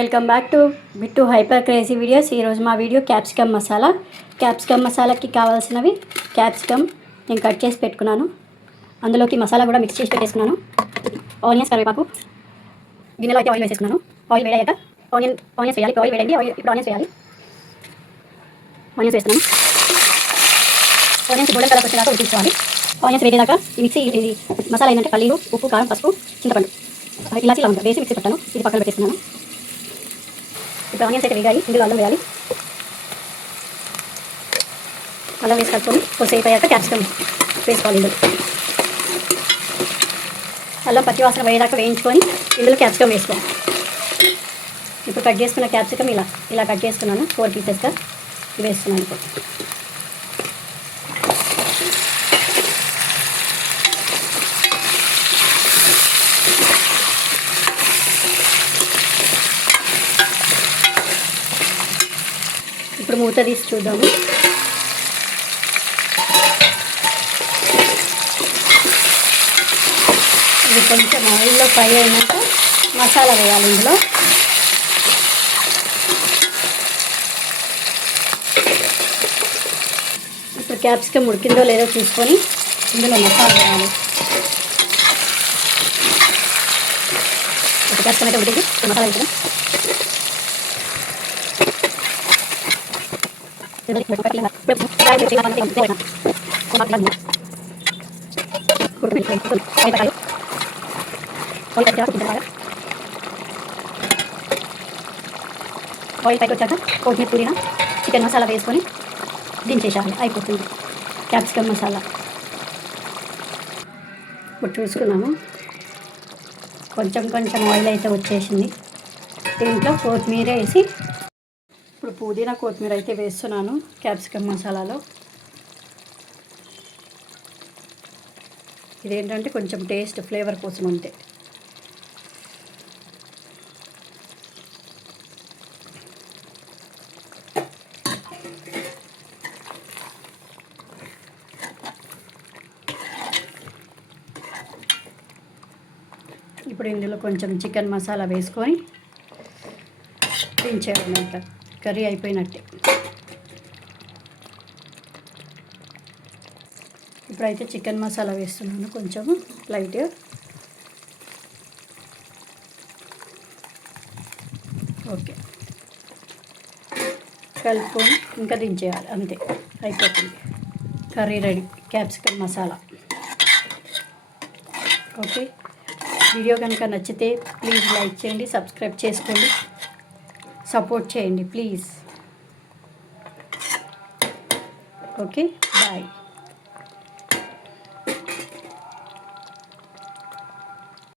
Welcome back to Bittu hyper crazy videos. ఈరోజు మా video capsicum masala. Capsicum మసాలాకి కావాల్సినవి క్యాప్సికమ్ నేను కట్ చేసి పెట్టుకున్నాను. అందులోకి మసాలా కూడా మిక్స్ చేసి పెట్టేసుకున్నాను. ఆనియన్స్, కరివేపాకు, గిన్నెలో అయితే ఆయిల్ వేసేసుకున్నాను. ఆయిల్ వేయాక ఆనియన్స్ వేయాలి. ఆయిల్ వేయండి. ఇప్పుడు ఆనియన్స్ వేయాలి. ఆనియన్స్ వేస్తున్నాను. ఆనియన్స్ గోల్డెన్ కలర్ వచ్చేదాకా ఉడికించుకోవాలి. ఆనియన్స్ వేసేదాకా ఈ మిక్సీ ఇది మసాలా ఏంటంటే పల్లీలు, ఉప్పు, కారం, పసుపు, చింతపండు, ఇలాచి ఇలా ఉంటుంది. వేసి మిక్సీ పెట్టాను. ఇది పక్కన పెట్టేస్తున్నాను. ఇప్పుడు ఆనియన్స్ అయితే వేయాలి. ఇందులో అల్లం వేయాలి. అల్లం వేసి కలుపుకొని కొద్దిసేపు అయ్యాక క్యాప్సికమ్ వేసుకోవాలి. ఇందులో అల్లం పచ్చివాసన వేయదాకా వేయించుకొని ఇందులో క్యాప్సికమ్ వేసుకోవాలి. ఇప్పుడు కట్ చేసుకున్న క్యాప్సికమ్ ఇలా కట్ చేసుకున్నాను. 4 పీసెస్గా వేస్తున్నాను. ఇప్పుడు మూత తీసి చూద్దాము. ఇది కొంచెం ఆయిల్లో ఫ్రై అయినాక మసాలా వేయాలి. ఇందులో ఇప్పుడు క్యాప్సికమ్ ఉడికిందో లేదో చూసుకొని ఇందులో మసాలా వేయాలి. ఒక క్యాప్సికమ్ అయితే ఉడికింది. మసాలా వేసుకుని ఆయిల్ పైకి వచ్చాక కొత్తిమీర, పుదీనా, చికెన్ మసాలా వేసుకొని దించేసాలి. అయిపోతుంది క్యాప్సికమ్ మసాలా. ఇప్పుడు చూసుకున్నాము. కొంచెం ఆయిల్ అయితే వచ్చేసింది. దీంట్లో కొత్తిమీర వేసి ఇప్పుడు పుదీనా, కొత్తిమీర అయితే వేస్తున్నాను క్యాప్సికమ్ మసాలాలో. ఇదేంటంటే కొంచెం టేస్ట్ ఫ్లేవర్ కోసం అంతే. ఇప్పుడు ఇందులో కొంచెం చికెన్ మసాలా వేసుకొని దించేయడం. ఇంకా కర్రీ అయిపోయినట్టే. ఇప్పుడైతే చికెన్ మసాలా వేస్తున్నాను కొంచెము లైట్గా. ఓకే, కలుపుకొని ఇంకా దించేయాలి. అంతే, అయిపోతుంది. Curry ready, capsicum masala. Okay, video కనుక నచ్చితే ప్లీజ్ లైక్ చేయండి, సబ్స్క్రైబ్ చేసుకోండి, సపోర్ట్ చేయండి ప్లీజ్. Okay, bye.